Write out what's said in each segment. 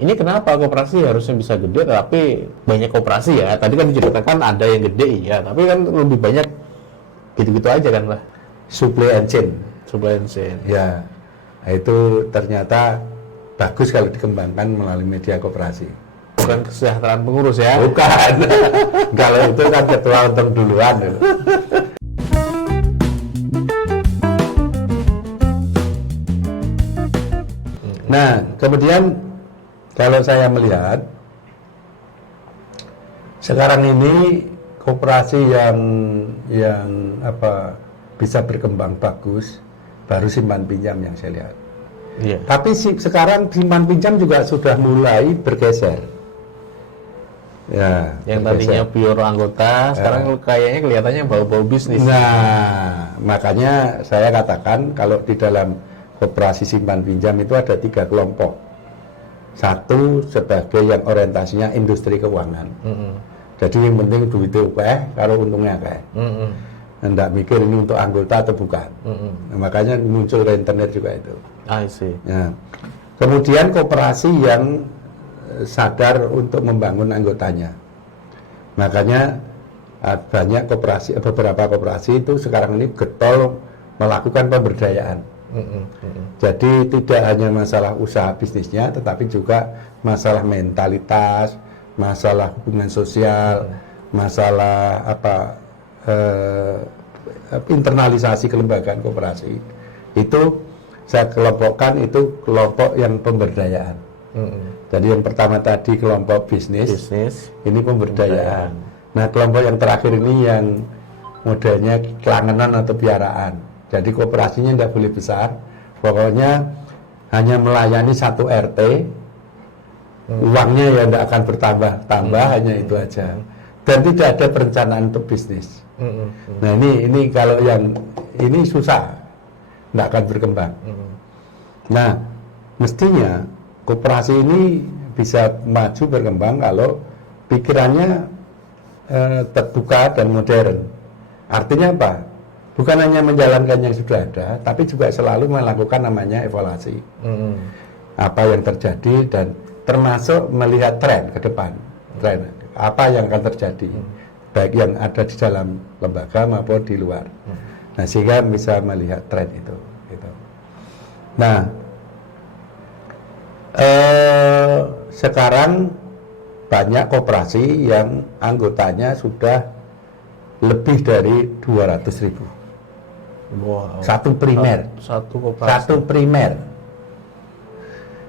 ini kenapa koperasi harusnya bisa gede tapi banyak koperasi ya? Tadi kan diceritakan ada yang gede ya, tapi kan lebih banyak gitu-gitu aja kan lah. Supply and chain. Supply chain. Ya, itu ternyata bagus kalau dikembangkan melalui media koperasi. Bukan kesejahteraan pengurus ya? Bukan. Kalau itu kan ketua untung duluan. Nah, kemudian kalau saya melihat sekarang ini koperasi yang bisa berkembang bagus baru simpan pinjam yang saya lihat. Iya. Tapi sekarang simpan pinjam juga sudah mulai bergeser. Ya, Yang bergeser. tadinya pure anggota, sekarang kayaknya kelihatannya bau-bau bisnis. Nah, makanya saya katakan kalau di dalam koperasi simpan pinjam itu ada 3 kelompok. Satu sebagai yang orientasinya industri keuangan. Jadi yang penting duitnya akeh, kalau untungnya akeh. Nggak mikir ini untuk anggota atau bukan. Nah, makanya muncul rentenir juga itu. I see. Nah, kemudian koperasi yang sadar untuk membangun anggotanya. Makanya banyak koperasi, beberapa koperasi itu sekarang ini getol melakukan pemberdayaan. Jadi tidak hanya masalah usaha bisnisnya, tetapi juga masalah mentalitas, masalah hubungan sosial, masalah internalisasi kelembagaan koperasi. Itu saya kelompokkan itu kelompok yang pemberdayaan. Jadi yang pertama tadi kelompok bisnis, ini pemberdayaan. Nah, kelompok yang terakhir ini yang modelnya kelangenan atau piaraan. Jadi koperasinya tidak boleh besar, pokoknya hanya melayani 1 RT, uangnya ya tidak akan bertambah-tambah, hanya itu aja. Dan tidak ada perencanaan untuk bisnis. Nah ini kalau yang ini susah, tidak akan berkembang. Nah, mestinya koperasi ini bisa maju berkembang kalau pikirannya terbuka dan modern. Artinya apa? Bukan hanya menjalankan yang sudah ada, tapi juga selalu melakukan namanya evaluasi. Apa yang terjadi dan termasuk melihat tren ke depan. Tren, apa yang akan terjadi, baik yang ada di dalam lembaga maupun di luar. Nah, sehingga bisa melihat tren itu. Gitu. Nah, sekarang banyak koperasi yang anggotanya sudah lebih dari 200.000. Wow. Satu primer. Satu koperasi. Satu primer.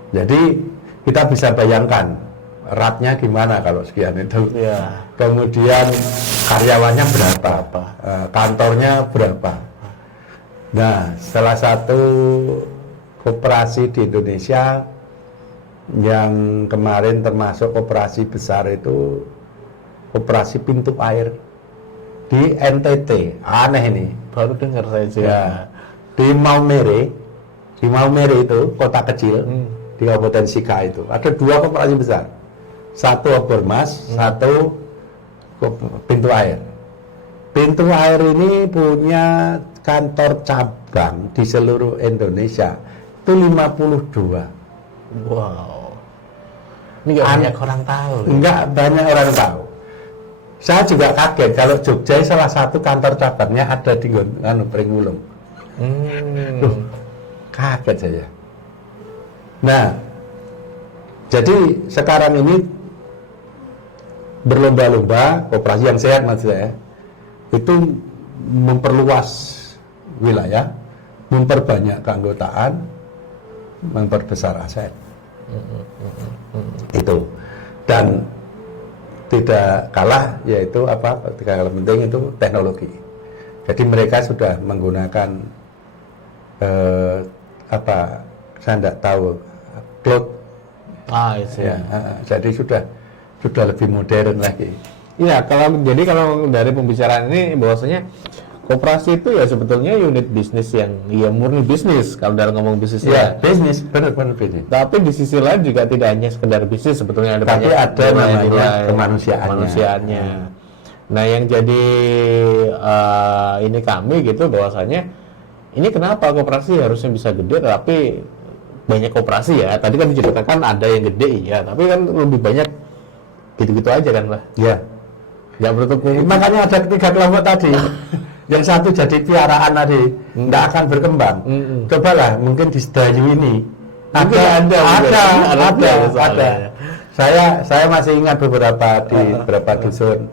Jadi kita bisa bayangkan ratnya gimana kalau sekian itu. Ya. Kemudian karyawannya berapa? Kantornya berapa? Nah, salah satu koperasi di Indonesia yang kemarin termasuk koperasi besar itu koperasi pintu air di NTT. Aneh ini. Baru dengar saya juga. Ya, di Maumere itu kota kecil di Kabupaten Sika itu ada 2 koperasi besar, satu Obormas, satu pintu air. Pintu air ini punya kantor cabang di seluruh Indonesia itu 52. Wow. Ini nggak banyak orang tahu. Enggak banyak orang tahu. Saya juga kaget kalau Jogja salah satu kantor cabangnya ada di Pringulung. Kaget saya. Nah, jadi sekarang ini berlomba-lomba koperasi yang sehat maksud saya itu memperluas wilayah, memperbanyak keanggotaan, memperbesar aset. Itu. Dan tidak kalah yaitu tidak kalah penting itu teknologi. Jadi mereka sudah menggunakan saya tidak tahu cloud. Ya. Jadi sudah lebih modern lagi. Iya, kalau dari pembicaraan ini bahwasanya koperasi itu ya sebetulnya unit bisnis yang murni bisnis kalau dalam ngomong bisnis ya. Bisnis, benar bisnis. Tapi di sisi lain juga tidak hanya sekedar bisnis sebetulnya ada tapi banyak ada namanya kemanusiaannya. Nah, yang jadi ini kami gitu bahwasanya ini kenapa koperasi harusnya bisa gede tapi banyak koperasi ya. Tadi kan diceritakan ada yang gede ya, tapi kan lebih banyak gitu-gitu aja kan Pak. Ya. Nggak menutup kemungkinan. Makanya ada 3 kelompok tadi. Yang satu jadi piaraan tadi, nggak akan berkembang. Cobalah, mungkin di Sedayu ini Mungkin ada. Saya masih ingat beberapa di beberapa dusun.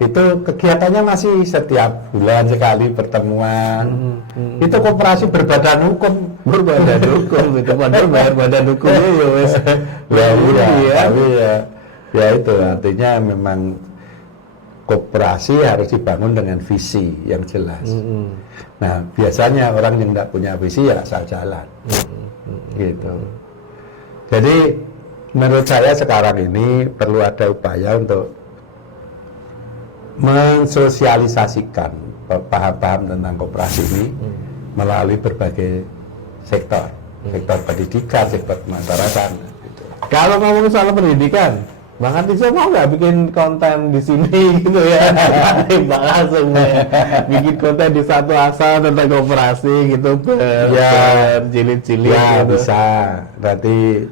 Itu kegiatannya masih setiap bulan sekali pertemuan. Itu koperasi berbadan hukum. Itu padahal bayar badan hukumnya ya wes. Tapi ya itu artinya memang koperasi harus dibangun dengan visi yang jelas. Nah, biasanya orang yang tidak punya visi ya asal jalan. Gitu. Jadi menurut saya sekarang ini perlu ada upaya untuk mensosialisasikan paham-paham tentang koperasi ini melalui berbagai sektor pendidikan, sektor kemasyarakatan. Gitu. Kalau ngomong soal pendidikan, Bang Atisa mau nggak bikin konten di sini gitu ya? Mbak langsung ya. Bikin konten di Satu Asa tentang koperasi gitu, berjilid-jilid Ya gitu. bisa. Nanti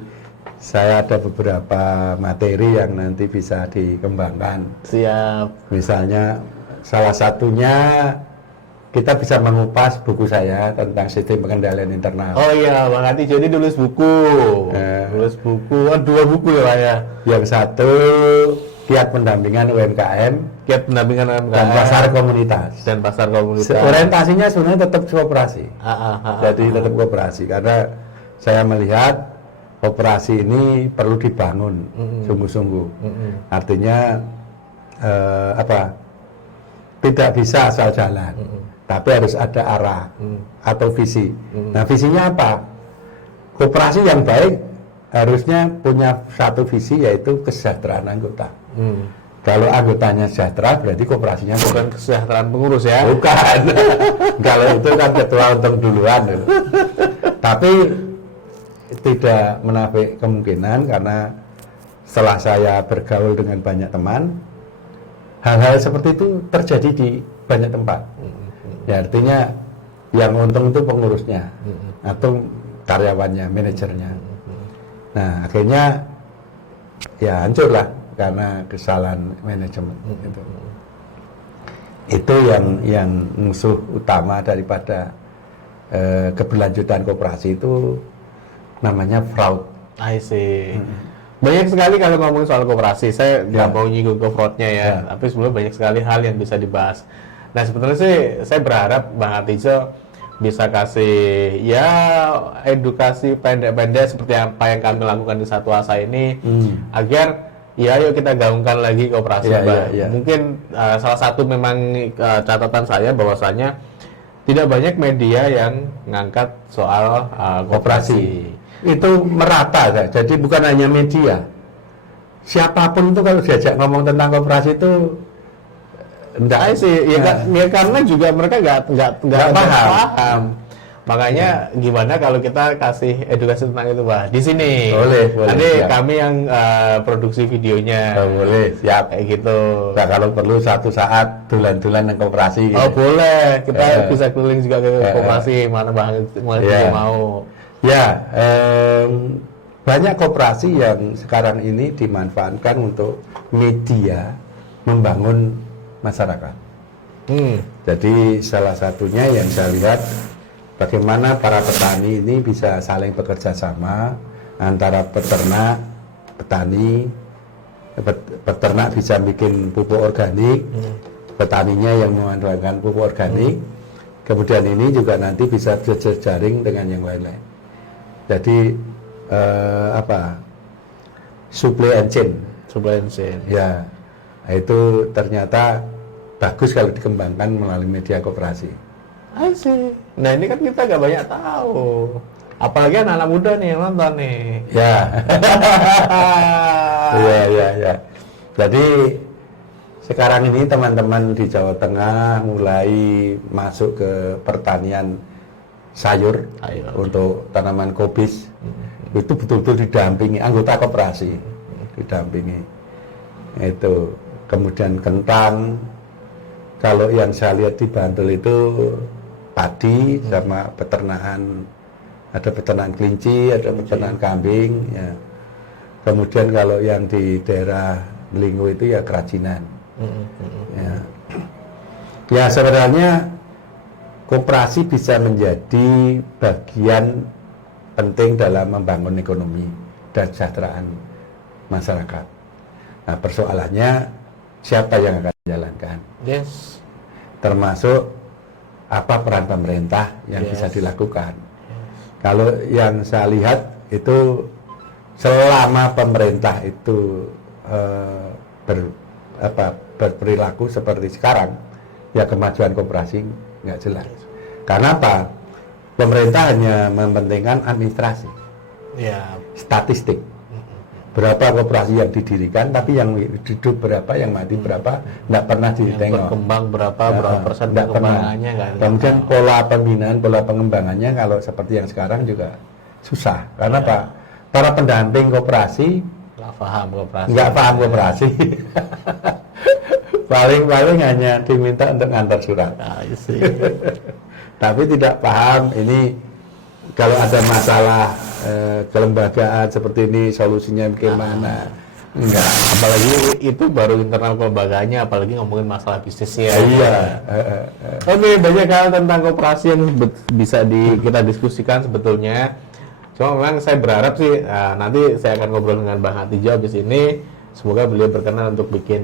saya ada beberapa materi yang nanti bisa dikembangkan. Siap. Misalnya salah satunya kita bisa mengupas buku saya tentang sistem pengendalian internal. Oh iya, Bang Ati jadi nulis buku. Nulis buku, 2 buku ya Pak ya. Yang satu kiat pendampingan UMKM Kiat pendampingan UMKM dan pasar komunitas. dan pasar komunitas. Orientasinya sebenarnya tetap koperasi. Jadi tetap koperasi karena saya melihat koperasi ini perlu dibangun sungguh-sungguh. Artinya tidak bisa asal jalan, tapi harus ada arah atau visi. Nah, visinya apa? Koperasi yang baik harusnya punya satu visi, yaitu kesejahteraan anggota. Kalau anggotanya sejahtera, berarti koperasinya Bukan kesejahteraan pengurus ya. bukan. Kalau itu kan ketua untung duluan. Tapi tidak menafik kemungkinan, karena setelah saya bergaul dengan banyak teman, hal-hal seperti itu terjadi di banyak tempat. Ya, artinya yang untung itu pengurusnya atau karyawannya, manajernya. Nah, akhirnya ya hancurlah karena kesalahan manajemen. Itu yang musuh utama daripada keberlanjutan koperasi itu, namanya fraud. I see. Banyak sekali kalau ngomong soal koperasi, saya nggak mau nyinggung ke fraudnya ya, tapi sebenarnya banyak sekali hal yang bisa dibahas. Nah, sebetulnya sih saya berharap Bang Atijo bisa kasih ya edukasi pendek-pendek seperti apa yang kami lakukan di Satu Asa ini, agar ya yuk kita gaungkan lagi koperasi, Bang. Mungkin salah satu memang catatan saya bahwasanya tidak banyak media yang ngangkat soal koperasi. Itu merata, jadi bukan hanya media. Siapapun itu kalau diajak ngomong tentang koperasi itu enggak sih, ya karena juga mereka nggak paham. Makanya gimana kalau kita kasih edukasi tentang itu, Pak? Di sini. Boleh. Nanti kami yang produksi videonya. Boleh, siap. Kayak gitu. Nah, kalau perlu satu saat dulan-dulan yang koperasi. Oh, boleh. Kita bisa keliling juga ke koperasi, mana Bang mau. Ya, banyak koperasi yang sekarang ini dimanfaatkan untuk media membangun masyarakat. Jadi salah satunya yang saya lihat, bagaimana para petani ini bisa saling bekerja sama antara peternak, petani, peternak bisa bikin pupuk organik, petaninya yang memanfaatkan pupuk organik, kemudian ini juga nanti bisa berjejaring dengan yang lain-lain. Jadi supply chain. Ya, itu ternyata bagus kalau dikembangkan melalui media koperasi. I see. Nah, ini kan kita nggak banyak tahu. Apalagi anak-anak muda nih yang nonton nih. Ya. Ya. Jadi sekarang ini teman-teman di Jawa Tengah mulai masuk ke pertanian sayur untuk tanaman kobis. Itu betul-betul didampingi anggota koperasi, didampingi. Itu kemudian kentang. Kalau yang saya lihat di Bantul itu padi sama peternakan Ada peternakan kelinci, ada peternakan kambing, ya. Kemudian kalau yang di daerah Linggo itu ya kerajinan. Ya. Ya sebenarnya koperasi bisa menjadi bagian penting dalam membangun ekonomi dan kesejahteraan masyarakat. Nah persoalannya siapa yang akan menjalankan? Yes. Termasuk apa peran pemerintah yang bisa dilakukan. Kalau yang saya lihat itu selama pemerintah itu berperilaku seperti sekarang, ya kemajuan koperasi nggak jelas. Karena apa? Pemerintah hanya mementingkan administrasi, statistik. Berapa koperasi yang didirikan, tapi yang hidup berapa, yang mati berapa, nggak pernah ditengok. Berkembang berapa persen perkembangannya nggak. Kemudian pola pembinaan, pola pengembangannya kalau seperti yang sekarang juga susah. Karena Pak, para pendamping koperasi nggak paham koperasi. Paling hanya diminta untuk ngantar surat. Tapi tidak paham ini kalau ada masalah kelembagaan seperti ini solusinya bagaimana. Enggak. Apalagi itu baru internal kelembagaannya, apalagi ngomongin masalah bisnisnya. Iya. Oke, banyak hal tentang koperasi yang bisa kita diskusikan sebetulnya. Cuma memang saya berharap sih nanti saya akan ngobrol dengan Bang Hatidjo habis ini. Semoga beliau berkenan untuk bikin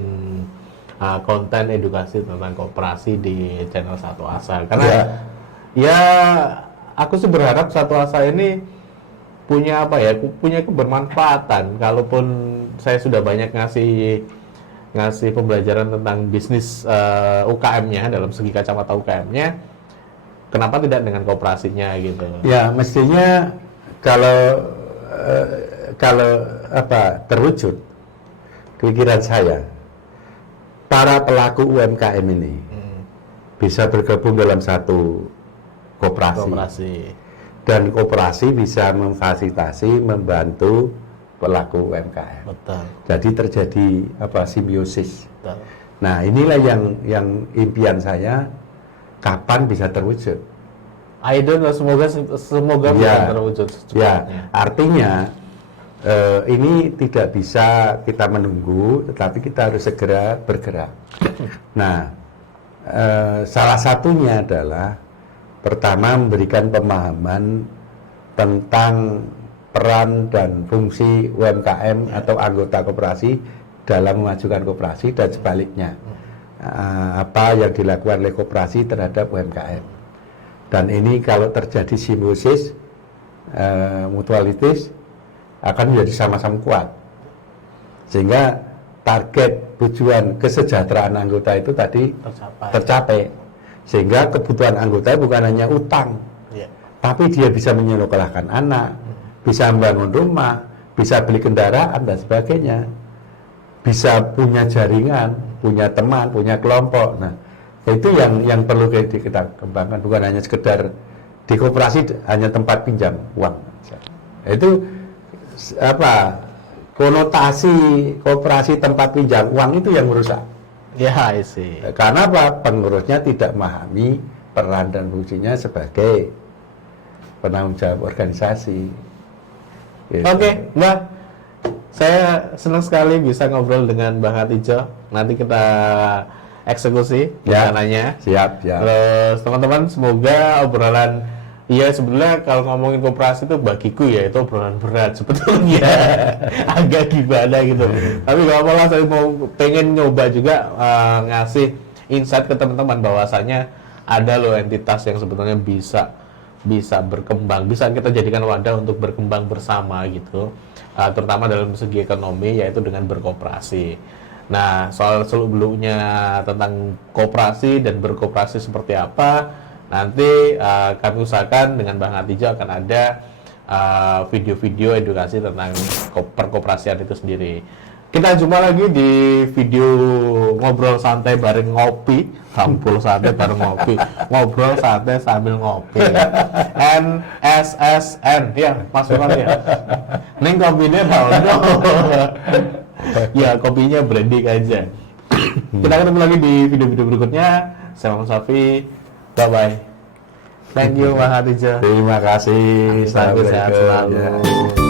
konten edukasi tentang koperasi di channel Satu Asa. Karena ya aku sih berharap Satu Asa ini punya punya kebermanfaatan. Kalaupun saya sudah banyak ngasih pembelajaran tentang bisnis UKM-nya dalam segi kacamata UKM-nya, kenapa tidak dengan koperasinya gitu? Ya mestinya kalau terwujud pikiran saya, para pelaku UMKM ini bisa bergabung dalam satu koperasi. Dan koperasi bisa memfasilitasi, membantu pelaku UMKM. Betul. Jadi terjadi simbiosis. Betul. Nah inilah yang impian saya, kapan bisa terwujud. Semoga bisa terwujud secepatnya. Ya, artinya ini tidak bisa kita menunggu, tetapi kita harus segera bergerak. Nah, salah satunya adalah pertama memberikan pemahaman tentang peran dan fungsi UMKM atau anggota koperasi dalam memajukan koperasi dan sebaliknya. Apa yang dilakukan oleh koperasi terhadap UMKM. Dan ini kalau terjadi simbiosis, mutualitas, akan menjadi sama-sama kuat. Sehingga target tujuan kesejahteraan anggota itu tadi tercapai. Sehingga kebutuhan anggota bukan hanya utang, tapi dia bisa menyekolahkan anak, bisa membangun rumah, bisa beli kendaraan dan sebagainya, bisa punya jaringan, punya teman, punya kelompok. Nah, itu yang perlu kita kembangkan, bukan hanya sekedar di koperasi hanya tempat pinjam uang. Itu konotasi koperasi tempat pinjam uang itu yang merusak. Ya, sih. Karena apa? Pengurusnya tidak memahami peran dan fungsinya sebagai penanggung jawab organisasi. Gitu. Oke, Mbak. Saya senang sekali bisa ngobrol dengan Bang Hatidjo. Nanti kita eksekusi rencananya. Siap. Terus teman-teman, semoga obrolan sebenarnya kalau ngomongin koperasi itu bagiku ya itu obrolan berat sebetulnya. Agak gimana gitu. Tapi gak apa-apa, saya pengen nyoba juga ngasih insight ke teman-teman bahwasanya ada loh entitas yang sebetulnya bisa berkembang, bisa kita jadikan wadah untuk berkembang bersama gitu. Terutama dalam segi ekonomi, yaitu dengan berkoperasi. Nah, soal seluk-beluknya tentang koperasi dan berkoperasi seperti apa, nanti kami usahakan dengan Bang Hatidjo akan ada video-video edukasi tentang perkoperasian itu sendiri. Kita jumpa lagi di video ngobrol santai bareng ngopi, sampul santai bareng ngopi, ngobrol santai sambil ngopi. NSSN, ya masukkan ya. Neng kopinya Baldo. Ya kopinya branding aja. Kita ketemu lagi di video-video berikutnya. Saya Muhammad Safi. Bye-bye. Thank you Bang Hatijo. Terima kasih. Sehat selalu. Ya.